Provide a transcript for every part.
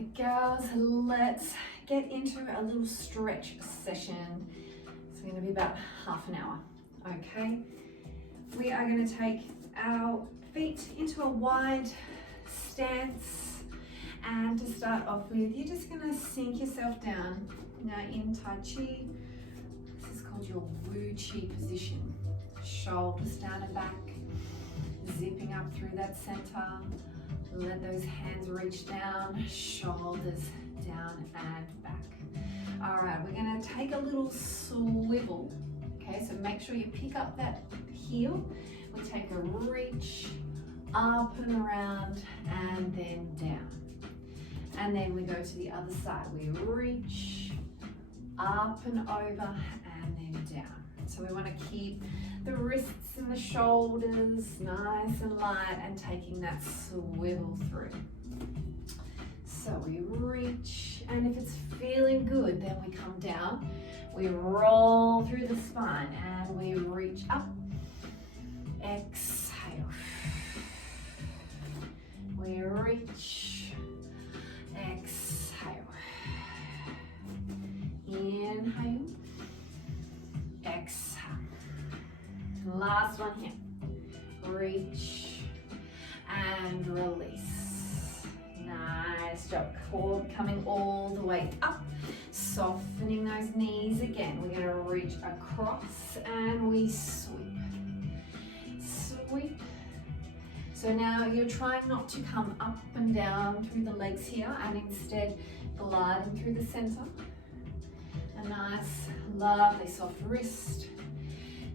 right, girls, let's get into a little stretch session. It's going to be about half an hour, okay? We are going to take our feet into a wide stance, and to start off with, you're just going to sink yourself down. Now in Tai Chi, this is called your Wu Chi position. Shoulders down and back, zipping up through that center. Let those hands reach down, shoulders down and back. All right, we're gonna take a little swivel. Okay, so make sure you pick up that heel. We take a reach up and around and then down. And then we go to the other side. We reach up and over and then down. So we want to keep the wrists and the shoulders nice and light and taking that swivel through. So we reach, and if it's feeling good, then we come down. We roll through the spine and we reach up. Exhale. We reach. Exhale. Inhale. Exhale. Last one here. Reach and release. Nice job. Core coming all the way up. Softening those knees again. We're going to reach across and we sweep. Sweep. So now you're trying not to come up and down through the legs here, and instead gliding through the center. A nice, lovely soft wrist,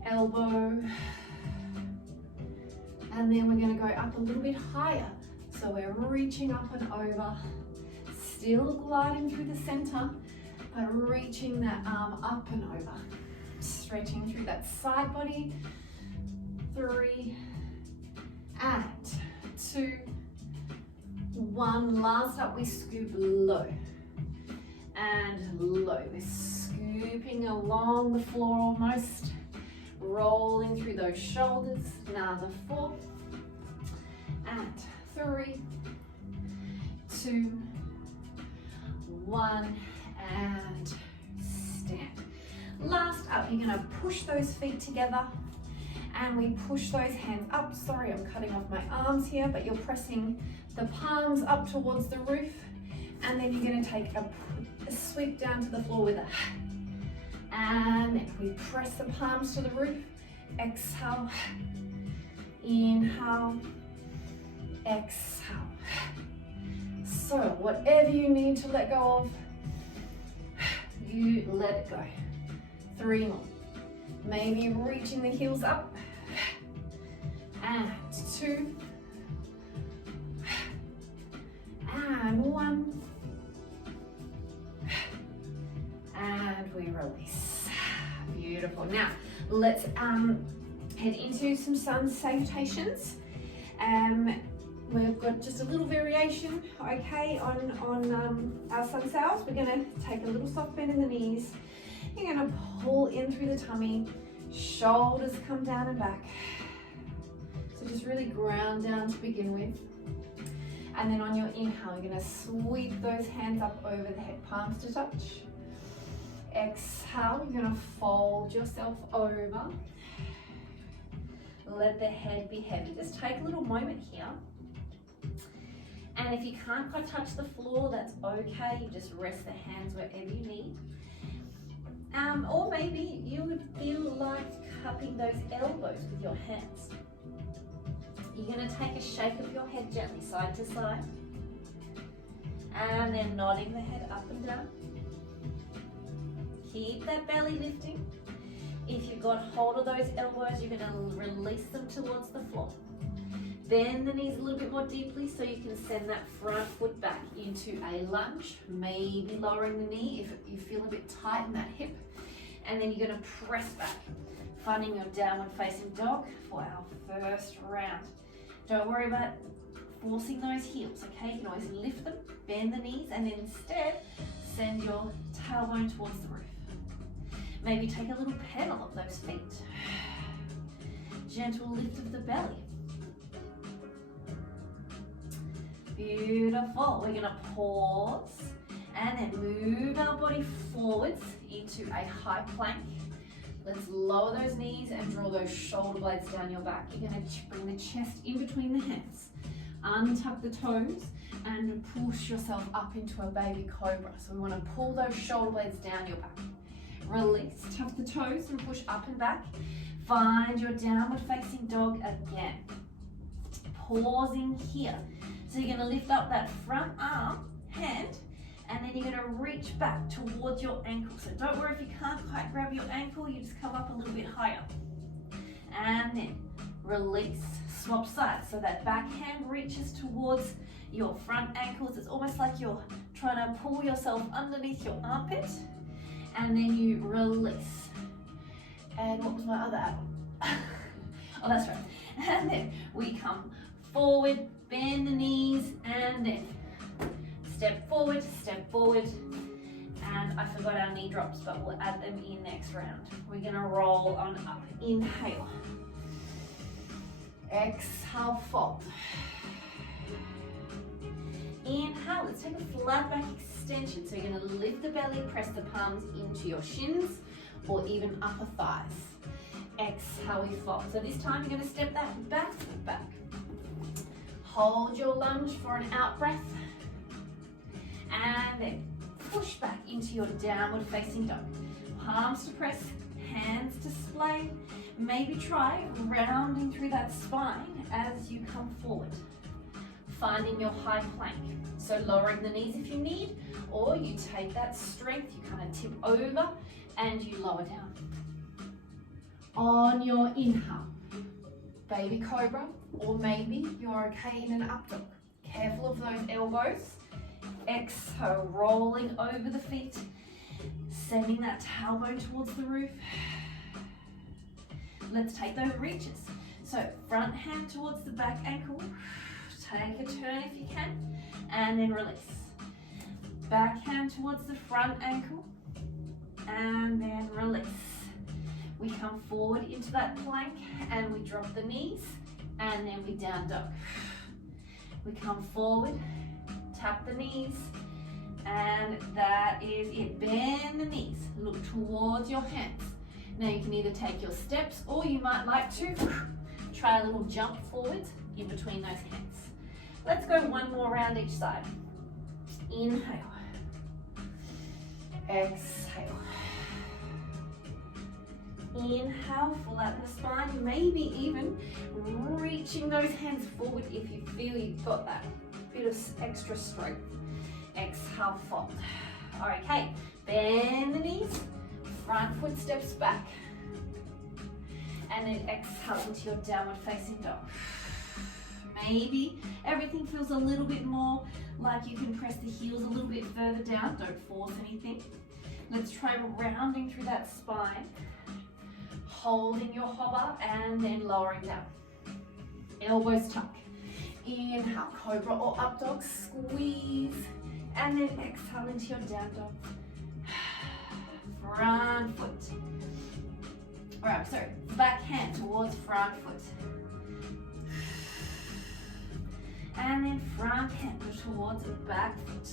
elbow, and then we're going to go up a little bit higher. So we're reaching up and over, still gliding through the center, but reaching that arm up and over, stretching through that side body. 3 and 2, 1. Last up, we scoop low and low. We're scooping along the floor almost, rolling through those shoulders. Another 4 and 3, 2, 1, and stand. Last up, you're going to push those feet together and we push those hands up. Sorry, I'm cutting off my arms here, but you're pressing the palms up towards the roof, and then you're going to take a sweep down to the floor with a, and then we press the palms to the roof. Exhale, inhale, exhale. So whatever you need to let go of, you let it go. 3 more. Maybe reaching the heels up, and 2, and 1, and we release. Beautiful. Now let's head into some sun salutations. We've got just a little variation, okay, on our sun sals. We're going to take a little soft bend in the knees. You're going to pull in through the tummy, shoulders come down and back. So just really ground down to begin with. And then on your inhale, you're going to sweep those hands up over the head, palms to touch. Exhale, you're going to fold yourself over. Let the head be heavy. Just take a little moment here. And if you can't quite touch the floor, that's okay. You just rest the hands wherever you need. Or maybe you would feel like cupping those elbows with your hands. You're going to take a shake of your head gently side to side, and then nodding the head up and down. Keep that belly lifting. If you've got hold of those elbows, you're going to release them towards the floor. Bend the knees a little bit more deeply so you can send that front foot back into a lunge, maybe lowering the knee if you feel a bit tight in that hip. And then you're going to press back, finding your downward facing dog for our first round. Don't worry about forcing those heels, okay? You can always lift them, bend the knees, and then instead send your tailbone towards the roof. Maybe take a little pedal of those feet. Gentle lift of the belly. Beautiful. We're gonna pause and then move our body forwards into a high plank. Let's lower those knees and draw those shoulder blades down your back. You're gonna bring the chest in between the hands. Untuck the toes and push yourself up into a baby cobra. So we wanna pull those shoulder blades down your back. Release, tuck the toes and push up and back. Find your downward facing dog again. Pausing here. So you're gonna lift up that front arm, hand, and then you're gonna reach back towards your ankle. So don't worry if you can't quite grab your ankle, you just come up a little bit higher. And then release, swap sides. So that back hand reaches towards your front ankles. It's almost like you're trying to pull yourself underneath your armpit. And then you release. And what was my other arm? Oh, that's right. And then we come forward, bend the knees, and then step forward, and I forgot our knee drops, but we'll add them in next round. We're gonna roll on up. Inhale. Exhale, fold. Inhale, let's take a flat back extension. So you're gonna lift the belly, press the palms into your shins, or even upper thighs. Exhale, we fold. So this time you're gonna step that back. Hold your lunge for an out breath. And then push back into your downward facing dog. Palms to press, hands to splay. Maybe try rounding through that spine as you come forward. Finding your high plank. So lowering the knees if you need, or you take that strength, you kind of tip over and you lower down. On your inhale, baby cobra, or maybe you're okay in an up dog. Careful of those elbows. Exhale, rolling over the feet, sending that tailbone towards the roof. Let's take those reaches. So front hand towards the back ankle. Take a turn if you can, and then release. Back hand towards the front ankle, and then release. We come forward into that plank, and we drop the knees, and then we down dog. We come forward, tap the knees, and that is it. Bend the knees, look towards your hands. Now you can either take your steps, or you might like to try a little jump forward in between those hands. Let's go one more round each side. Inhale. Exhale. Inhale, full out the spine, maybe even reaching those hands forward if you feel you've got that bit of extra strength. Exhale, fold. Okay, bend the knees, front foot steps back. And then exhale into your downward facing dog. Maybe everything feels a little bit more like you can press the heels a little bit further down. Don't force anything. Let's try rounding through that spine. Holding your hover and then lowering down. Elbows tuck. Inhale, cobra or up dog, squeeze. And then exhale into your down dog. Front foot. All right, sorry, back hand towards front foot. And then front hand towards back foot.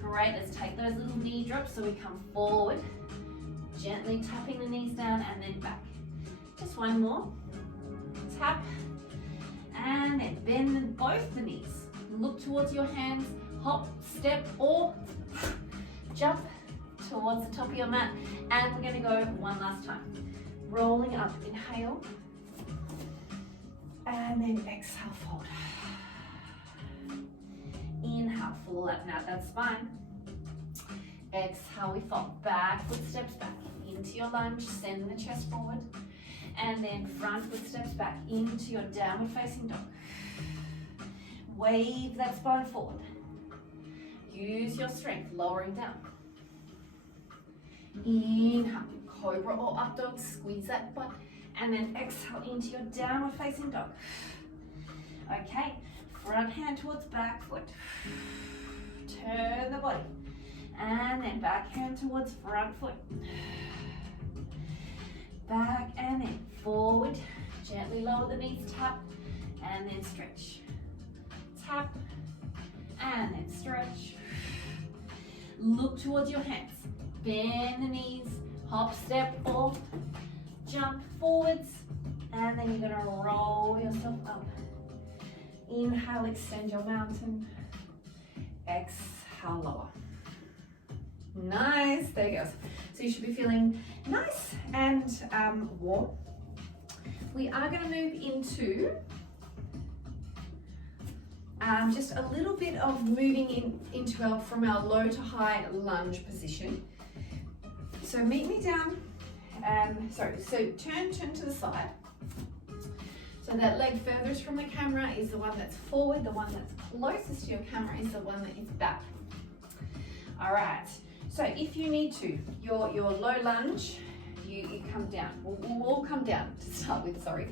Great, let's take those little knee drops so we come forward. Gently tapping the knees down and then back. Just one more. Tap. And then bend both the knees. Look towards your hands. Hop, step, or jump towards the top of your mat. And we're going to go one last time. Rolling up. Inhale. And then exhale, fold. Inhale, full up. Now that's spine. Exhale, we fold. Back foot steps back into your lunge. Send the chest forward. And then front foot steps back into your downward facing dog. Wave that spine forward. Use your strength, lowering down. Inhale, cobra or up dog. Squeeze that butt. And then exhale into your downward facing dog. Okay, front hand towards back foot. Turn the body. And then back hand towards front foot. Back and then forward. Gently lower the knees, tap, and then stretch. tap, and then stretch. Look towards your hands. Bend the knees, hop, step, or jump forwards, and then you're gonna roll yourself up. Inhale, extend your mountain. Exhale, lower. Nice, there you go. So you should be feeling nice and warm. We are gonna move into just a little bit of moving into from our low to high lunge position. So meet me down, so turn to the side. So that leg furthest from the camera is the one that's forward, the one that's closest to your camera is the one that is back. All right, so if you need to, your low lunge, you come down. We'll all come down to start with, sorry.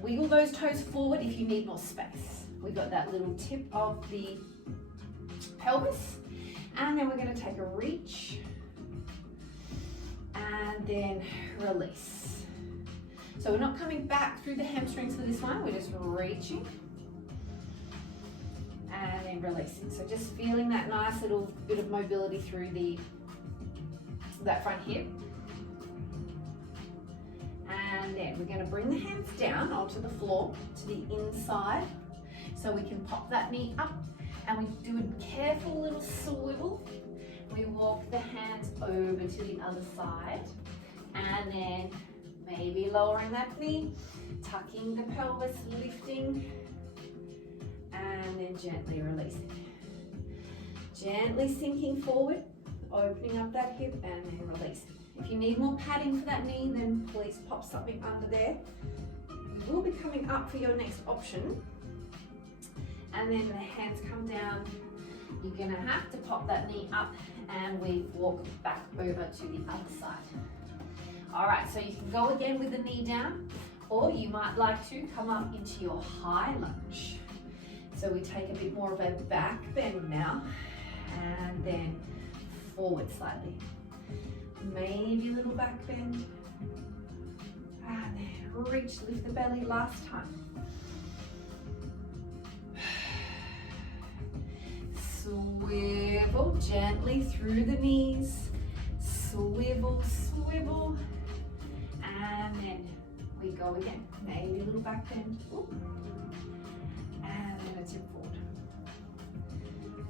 Wiggle those toes forward if you need more space. We've got that little tip of the pelvis, and then we're gonna take a reach, and then release. So we're not coming back through the hamstrings for this one, we're just reaching and then releasing. So just feeling that nice little bit of mobility through that front hip. And then we're gonna bring the hands down onto the floor to the inside so we can pop that knee up, and we do a careful little swivel. We walk the hands over to the other side, and then maybe lowering that knee, tucking the pelvis, lifting, and then gently releasing. Gently sinking forward, opening up that hip, and then releasing. If you need more padding for that knee, then please pop something under there. We'll be coming up for your next option. And then the hands come down. You're gonna have to pop that knee up, and we walk back over to the other side. All right, so you can go again with the knee down, or you might like to come up into your high lunge. So we take a bit more of a back bend now, and then forward slightly. Maybe a little back bend, and then reach, lift the belly last time. Swivel gently through the knees, swivel, swivel, and then we go again. Maybe a little back bend, and then a tip forward.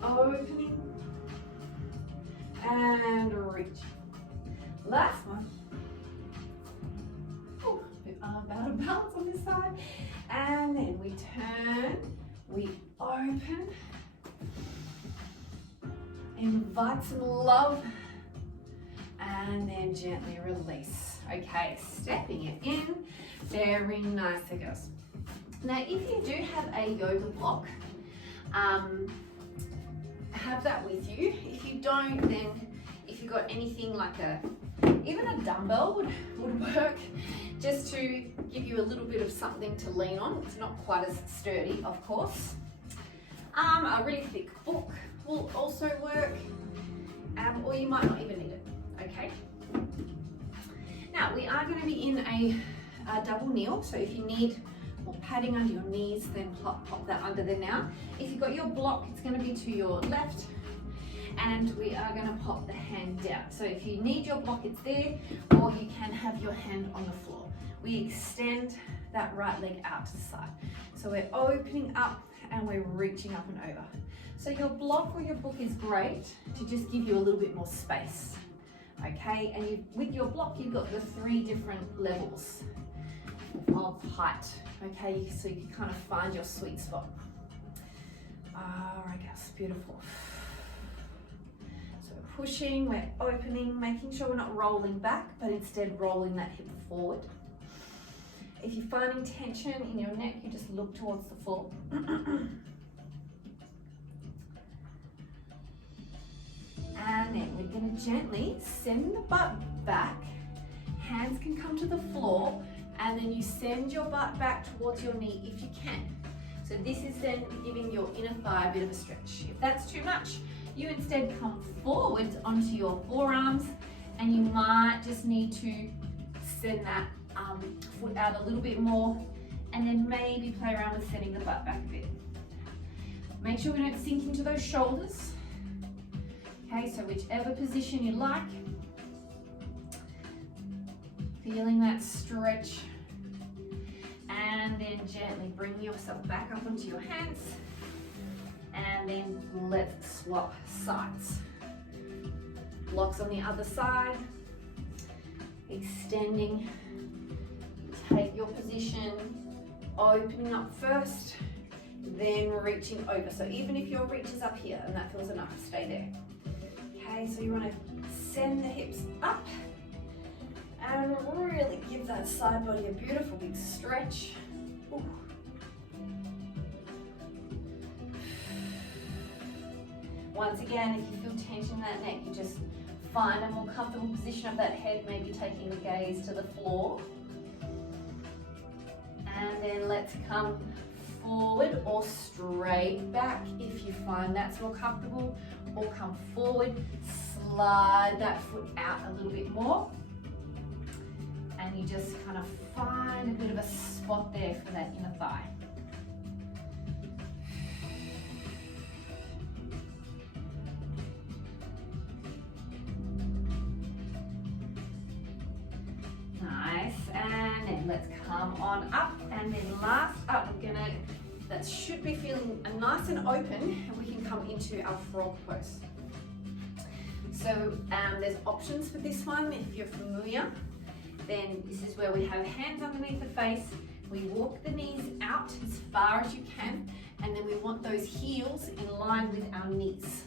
Opening, and reach. Last one. Ooh, bit out of balance on this side. And then we turn, we open, invite some love, and then gently release. Okay, stepping it in. Very nice, there goes. Now, if you do have a yoga block, have that with you. If you don't, then if you've got anything like even a dumbbell would work, just to give you a little bit of something to lean on. It's not quite as sturdy, of course. A really thick book will also work, or you might not even need it, okay? Now, we are going to be in a double kneel, so if you need more padding under your knees, then pop that under there now. If you've got your block, it's going to be to your left, and we are going to pop the hand down. So if you need your block, it's there, or you can have your hand on the floor. We extend that right leg out to the side. So we're opening up and we're reaching up and over. So your block or your book is great to just give you a little bit more space, okay? And with your block, you've got the 3 different levels of height, okay? So you can kind of find your sweet spot. All right, guys, beautiful. So we're pushing, we're opening, making sure we're not rolling back, but instead rolling that hip forward. If you're finding tension in your neck, you just look towards the floor. And then we're going to gently send the butt back. Hands can come to the floor, and then you send your butt back towards your knee if you can. So this is then giving your inner thigh a bit of a stretch. If that's too much, you instead come forwards onto your forearms, and you might just need to send that foot out a little bit more, and then maybe play around with sending the butt back a bit. Make sure we don't sink into those shoulders. Okay, so whichever position you like. Feeling that stretch. And then gently bring yourself back up onto your hands. And then let's swap sides. Blocks on the other side. Extending. Take your position. Opening up first. Then reaching over. So even if your reach is up here and that feels enough, stay there. Okay, so you want to send the hips up and really give that side body a beautiful big stretch. Ooh. Once again, if you feel tension in that neck, you just find a more comfortable position of that head, maybe taking the gaze to the floor. And then let's come forward or straight back if you find that's more comfortable, or come forward, slide that foot out a little bit more, and you just kind of find a bit of a spot there for that inner thigh. Nice, and then let's come on up, and then last up, that should be feeling nice and open, and we can come into our frog pose. So there's options for this one. If you're familiar, then this is where we have hands underneath the face. We walk the knees out as far as you can, and then we want those heels in line with our knees.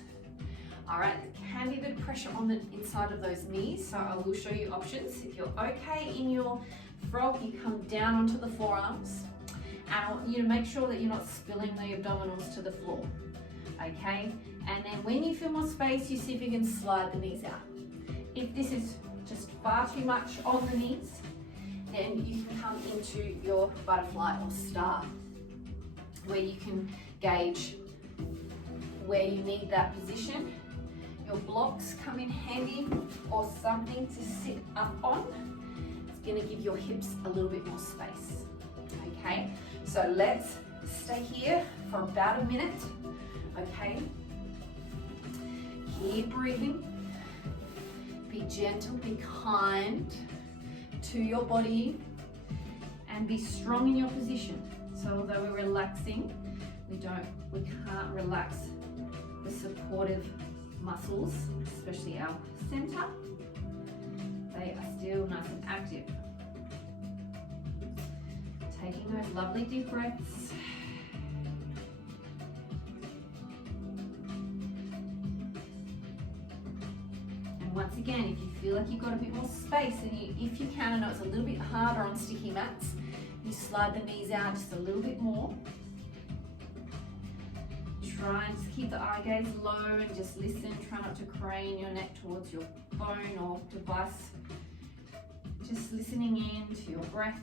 All right, there can be a bit of pressure on the inside of those knees, so I will show you options. If you're okay in your frog, you come down onto the forearms. And I want you to make sure that you're not spilling the abdominals to the floor, okay? And then when you feel more space, you see if you can slide the knees out. If this is just far too much on the knees, then you can come into your butterfly or star, where you can gauge where you need that position. Your blocks come in handy, or something to sit up on. It's gonna give your hips a little bit more space, okay? So let's stay here for about a minute, okay? Keep breathing. Be gentle, be kind to your body, and be strong in your position. So although we're relaxing, we can't relax the supportive muscles, especially our center. They are still nice and active. Taking those lovely deep breaths. And once again, if you feel like you've got a bit more space, and if you can, I know it's a little bit harder on sticky mats, you slide the knees out just a little bit more. Try and just keep the eye gaze low and just listen. Try not to crane your neck towards your phone or device. Just listening in to your breath.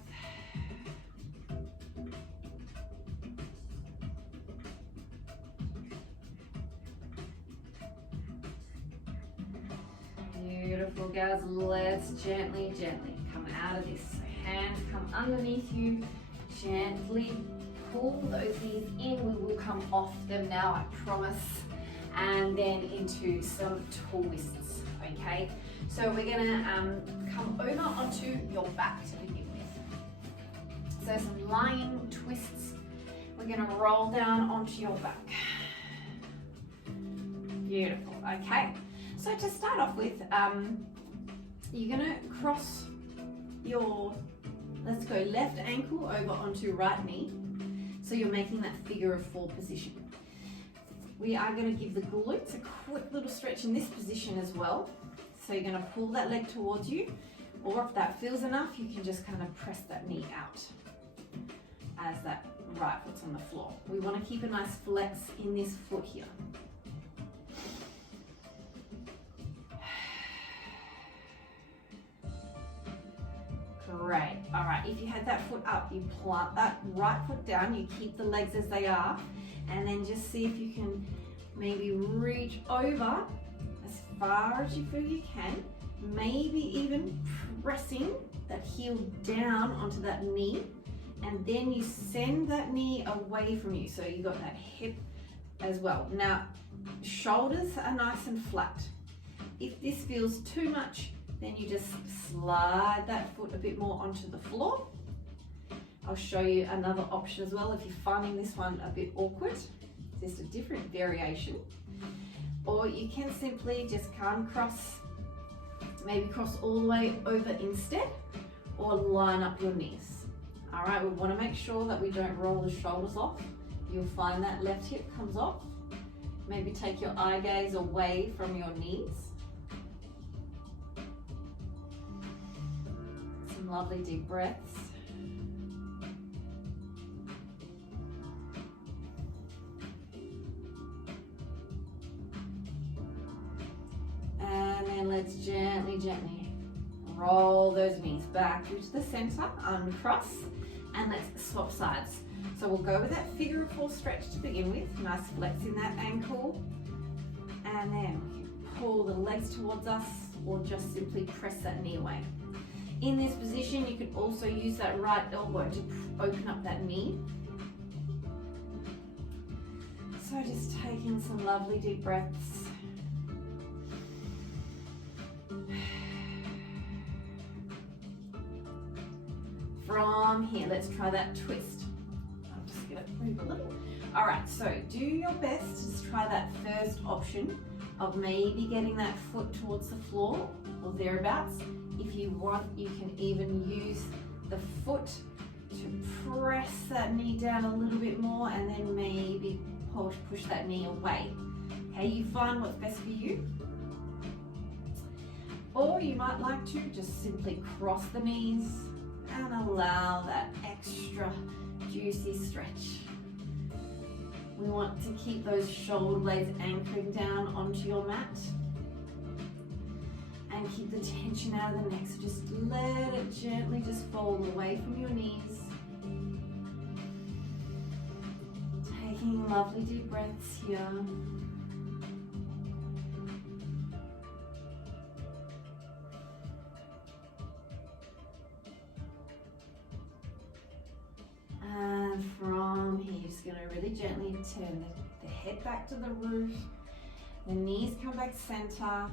Beautiful, guys. Let's gently come out of this. So hands come underneath you. Gently pull those knees in. We will come off them now, I promise. And then into some twists, okay? So we're gonna come over onto your back to begin with. So some lying twists. We're gonna roll down onto your back. Beautiful, okay? So to start off with, you're gonna cross your, let's go left ankle over onto right knee. So you're making that figure of four position. We are gonna give the glutes a quick little stretch in this position as well. So you're gonna pull that leg towards you, or if that feels enough, you can just kind of press that knee out as that right foot's on the floor. We wanna keep a nice flex in this foot here. Great. All right, if you had that foot up, you plant that right foot down, you keep the legs as they are, and then just see if you can maybe reach over as far as you feel you can, maybe even pressing that heel down onto that knee, and then you send that knee away from you. So you got that hip as well. Now, shoulders are nice and flat. If this feels too much, then you just slide that foot a bit more onto the floor. I'll show you another option as well if you're finding this one a bit awkward. Just a different variation. Or you can simply just come across, maybe cross all the way over instead, or line up your knees. All right, we want to make sure that we don't roll the shoulders off. You'll find that left hip comes off. Maybe take your eye gaze away from your knees. Some lovely deep breaths. And then let's gently, gently roll those knees back to the center, uncross, and let's swap sides. So we'll go with that figure of four stretch to begin with, nice flex in that ankle, and then we can pull the legs towards us or just simply press that knee away. In this position, you can also use that right elbow to open up that knee. So just taking some lovely deep breaths. From here, let's try that twist. I'm just gonna move a little. All right, so do your best to try that first option of maybe getting that foot towards the floor or thereabouts. If you want, you can even use the foot to press that knee down a little bit more and then maybe push that knee away. Okay, you find what's best for you. Or you might like to just simply cross the knees and allow that extra juicy stretch. We want to keep those shoulder blades anchoring down onto your mat and keep the tension out of the neck. So just let it gently just fold away from your knees. Taking lovely deep breaths here. And from here, you're just going to really gently turn the head back to the roof. The knees come back center.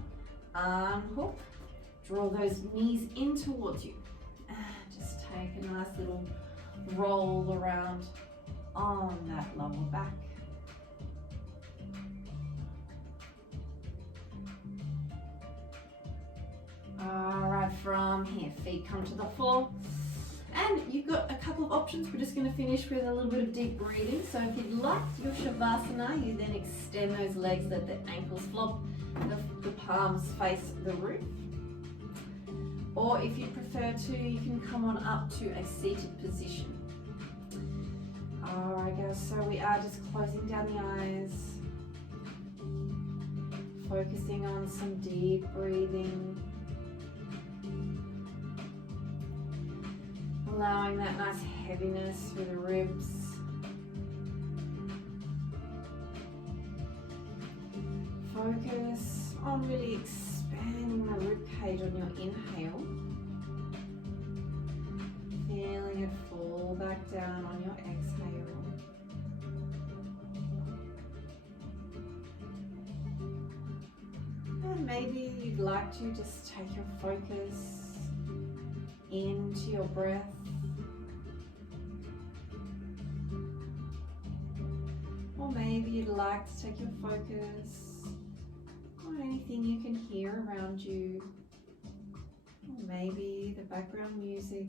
Unhook. Draw those knees in towards you. And just take a nice little roll around on that lower back. All right, from here, feet come to the floor. And you've got a couple of options. We're just going to finish with a little bit of deep breathing. So if you'd like your Shavasana, you then extend those legs, let the ankles flop, the palms face the roof. Or if you prefer to, you can come on up to a seated position. All right, guys, so we are just closing down the eyes, focusing on some deep breathing. Allowing that nice heaviness through the ribs. Focus on really expanding the rib cage on your inhale. Feeling it fall back down on your exhale. And maybe you'd like to just take your focus into your breath. Or maybe you'd like to take your focus on anything you can hear around you. Or maybe the background music.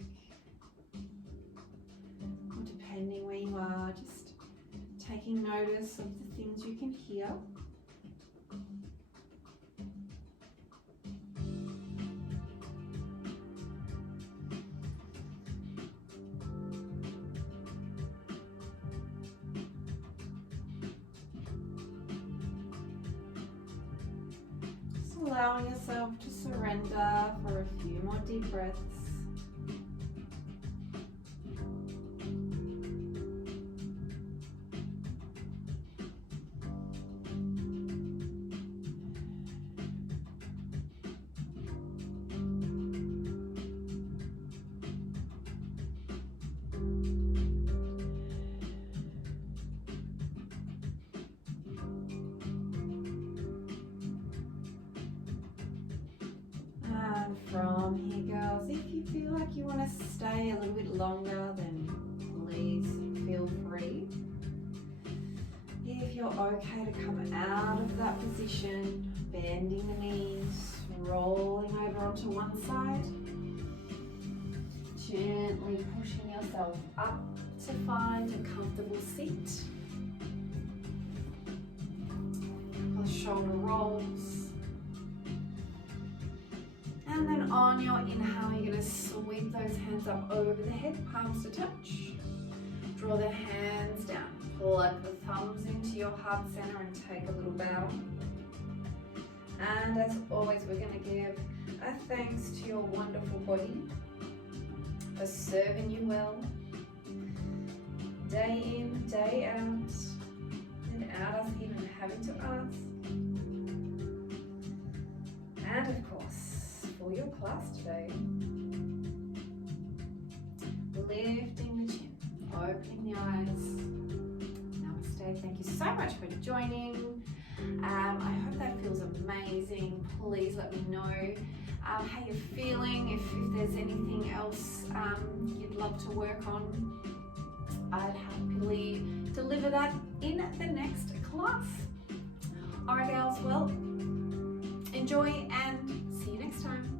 Or depending where you are, just taking notice of the things you can hear. Allowing yourself to surrender for a few more deep breaths. from here, girls. If you feel like you want to stay a little bit longer, then please feel free. If you're okay to come out of that position, bending the knees, rolling over onto one side, gently pushing yourself up to find a comfortable seat. The shoulder rolls. And then on your inhale, you're going to sweep those hands up over the head, palms to touch. Draw the hands down. Plug the thumbs into your heart center and take a little bow. And as always, we're going to give a thanks to your wonderful body for serving you well, day in, day out, without us even having to ask. And of course, for your class today, lifting the chin, opening the eyes. Namaste. Thank you so much for joining. I hope that feels amazing. Please let me know how you're feeling. If there's anything else you'd love to work on, I'd happily deliver that in the next class. All right, girls, well, enjoy and see you next time.